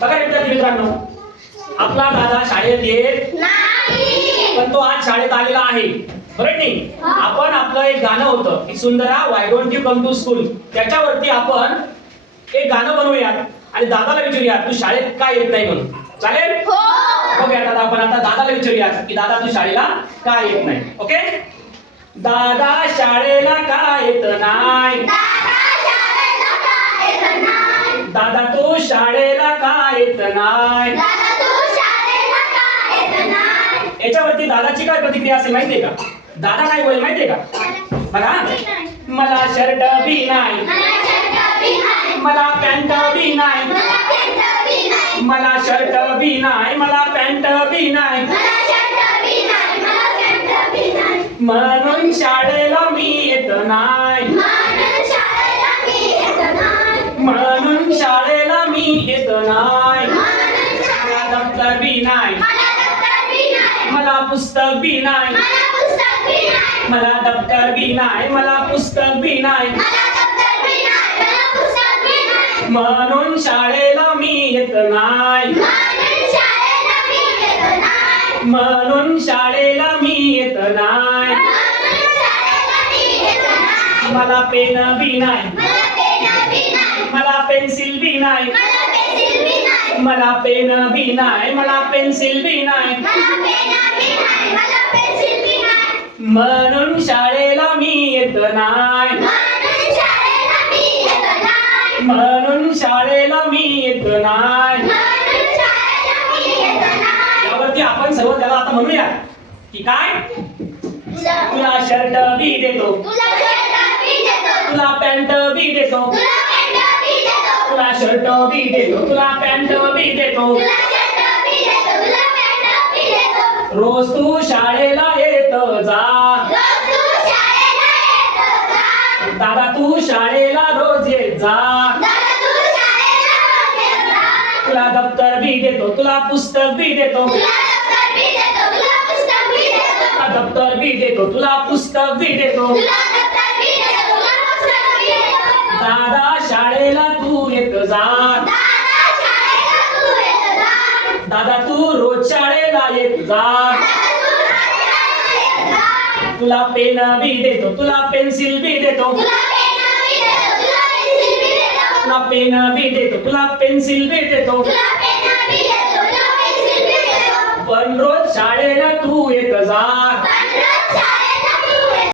बघा विद्यार्थी मित्रांनो, आपला दादा शाळेत येत नाही, पण तो आज शाळेत आलेला आहे. बरोबर नाही? आपण आपलं एक गाणं होतं की Sundara why don't you come to school, त्याच्यावरती आपण एक गाणं बनवूयात आणि दादाला विचारूयात तू शाळेत का येत नाही म्हणून. चालेल? बघूया दादा, आपण आता दादाला विचारूयात की दादा तू शाळेला का येत नाही. ओके? दादा शाळेला का येत नाही? दादा तू शाळेला का येत नाही? याच्यावरती दादाची काय प्रतिक्रिया असेल माहितीये का? दादा काय बोलेल माहितीये का? बघा, मला शर्ट बी नाही, मला पॅन्ट बी नाही, मला शर्ट बी नाही, मला पॅन्ट बी नाही, म्हणून शाळेला मी येत नाही, म्हणून शाळेला मी येत नाही. मला दप्तर बी नाही, मला पुस्तक बी नाही, मला दप्तर बी नाही, मला पुस्तक बी नाही, म्हणून शाळेला मी येत नाही, म्हणून शाळेला मी येत नाही. मला पेन बी नाही, मला पेन्सिल बी नाही, मला पेन बी नाही, मला पेन्सिल बी नाही, म्हणून शाळेला मी येत नाही, म्हणून शाळेला मी येत नाही. यावरती आपण सर्व त्याला आता म्हणूया की काय, तुला शर्ट बी देतो, तुला पॅन्ट बी देतो, तुला शर्ट बी देतो, तुला पॅन्ट बी देतो, रोज तू शाळेला येत जा, दादा तू शाळेला रोज येत जा, तुला दप्तर बी देतो, तुला पुस्तक बी देतो, दप्तर बी देतो, तुला पुस्तक बी देतो, दादा शाळेला तू येत जा, दादा तू रोज शाळेला येत जा, तुला पेन बी देतो, तुला पेन्सिल बी देतो, तुला पेन बी देतो, तुला पेन्सिल बी देतो, पण रोज शाळेला तू येत जा,